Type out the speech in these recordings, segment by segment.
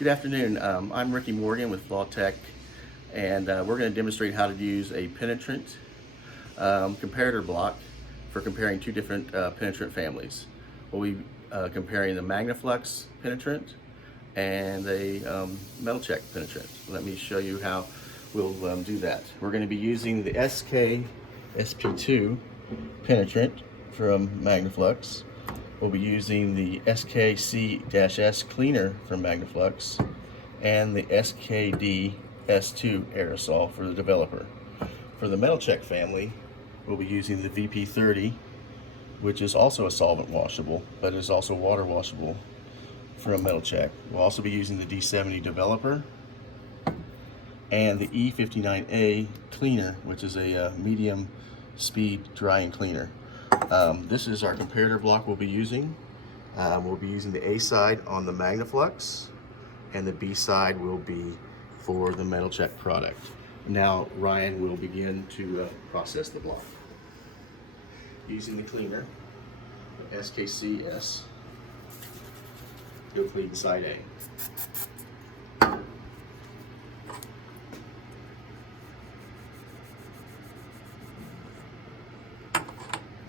Good afternoon. I'm Ricky Morgan with Flaw Tech, and we're going to demonstrate how to use a penetrant comparator block for comparing two different penetrant families. We'll be comparing the MagnaFlux penetrant and a metal check penetrant. Let me show you how we'll do that. We're going to be using the SK SP2 penetrant from MagnaFlux. We'll be using the SKC-S cleaner from MagnaFlux and the SKD S2 aerosol for the developer. For the metal check family, we'll be using the VP30, which is also a solvent washable, but is also water washable for a metal check. We'll also be using the D70 developer and the E59A cleaner, which is a medium speed drying cleaner. This is our comparator block we'll be using. We'll be using the A side on the MagnaFlux, and the B side will be for the metal check product. Now Ryan will begin to process the block. Using the cleaner, SKC-S, he'll clean side A.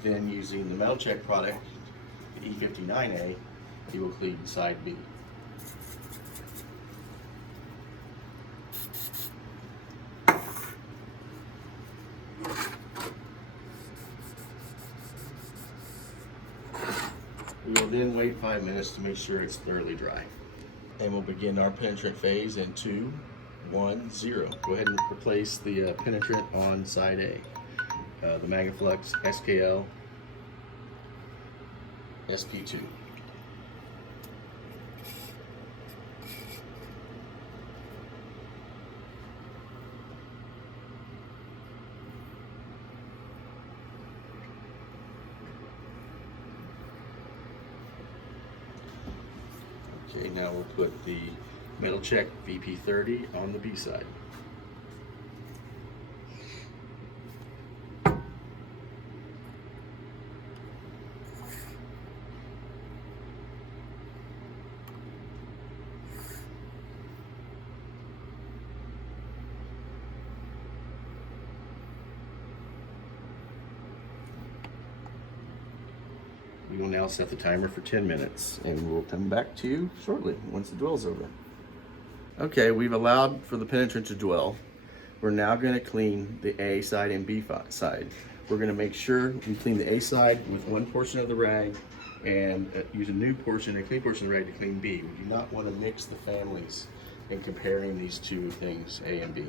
Then using the metal check product, the E59A, he will clean side B. We will then wait 5 minutes to make sure it's thoroughly dry. And we'll begin our penetrant phase in 2, 1, 0. Go ahead and replace the penetrant on side A. The MagnaFlux SKL SP2. Okay, now we'll put the metal check VP30 on the B side. We will now set the timer for 10 minutes, and we'll come back to you shortly once the dwell's over. Okay, we've allowed for the penetrant to dwell. We're now going to clean the A side and B side. We're going to make sure we clean the A side with one portion of the rag and use a new portion, a clean portion of the rag to clean B. We do not want to mix the families in comparing these two things, A and B.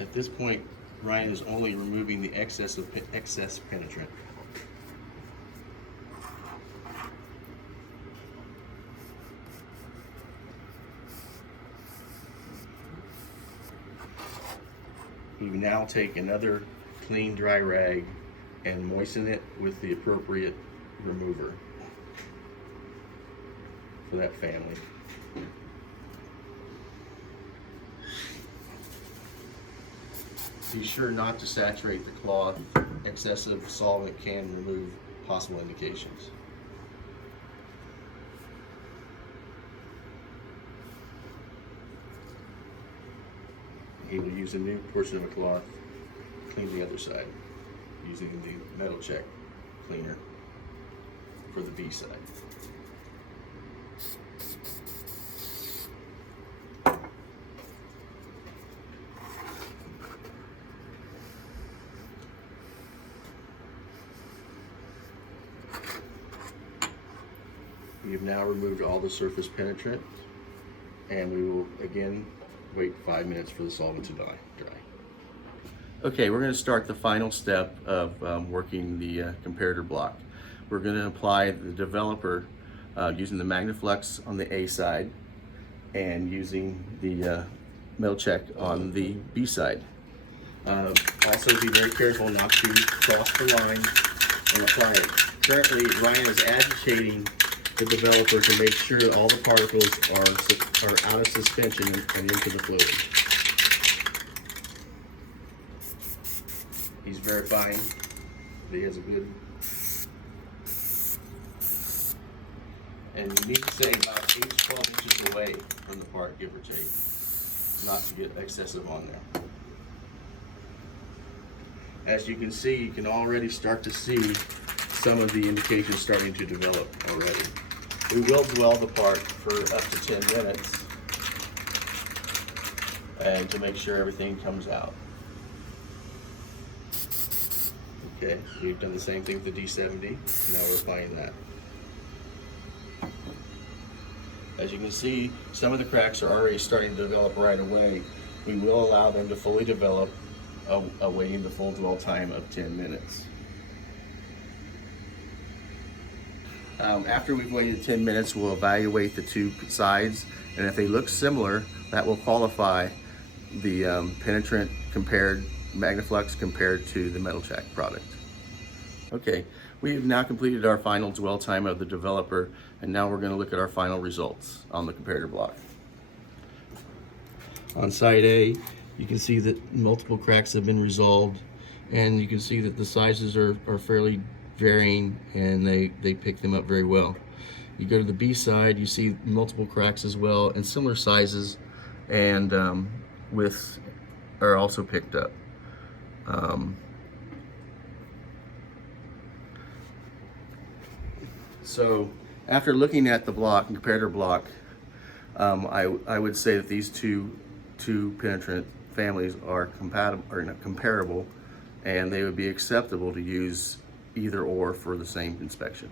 At this point, Ryan is only removing the excess penetrant. We now take another clean dry rag and moisten it with the appropriate remover for that family. Be sure not to saturate the cloth. Excessive solvent can remove possible indications. He will use a new portion of a cloth, clean the other side, using the metal check cleaner for the B side. We've now removed all the surface penetrant, and we will again wait 5 minutes for the solvent to dry. Okay, we're going to start the final step of working the comparator block. We're going to apply the developer using the MagnaFlux on the A side and using the metal check on the B side. Also be very careful not to cross the line and apply it. Currently, Ryan is agitating the developer to make sure all the particles are out of suspension and into the fluid. He's verifying that he has a good And you need to stay about 8 to 12 inches away from the part, give or take, not to get excessive on there. As you can see, you can already start to see some of the indications starting to develop already. We will dwell the part for up to 10 minutes and to make sure everything comes out. Okay, we've done the same thing with the D70. Now we're applying that. As you can see, some of the cracks are already starting to develop right away. We will allow them to fully develop, awaiting the full dwell time of 10 minutes. After we've waited 10 minutes, we'll evaluate the two sides, and if they look similar, that will qualify the Penetrant Magnaflux compared to the Metaljack product. Okay, we have now completed our final dwell time of the developer, and now we're going to look at our final results on the comparator block. On side A, you can see that multiple cracks have been resolved, and you can see that the sizes are fairly varying, and they pick them up very well. You go to the B side, you see multiple cracks as well, and similar sizes, and are also picked up. So after looking at the block, comparator block, I would say that these two penetrant families are compatible or comparable, and they would be acceptable to use either or for the same inspection.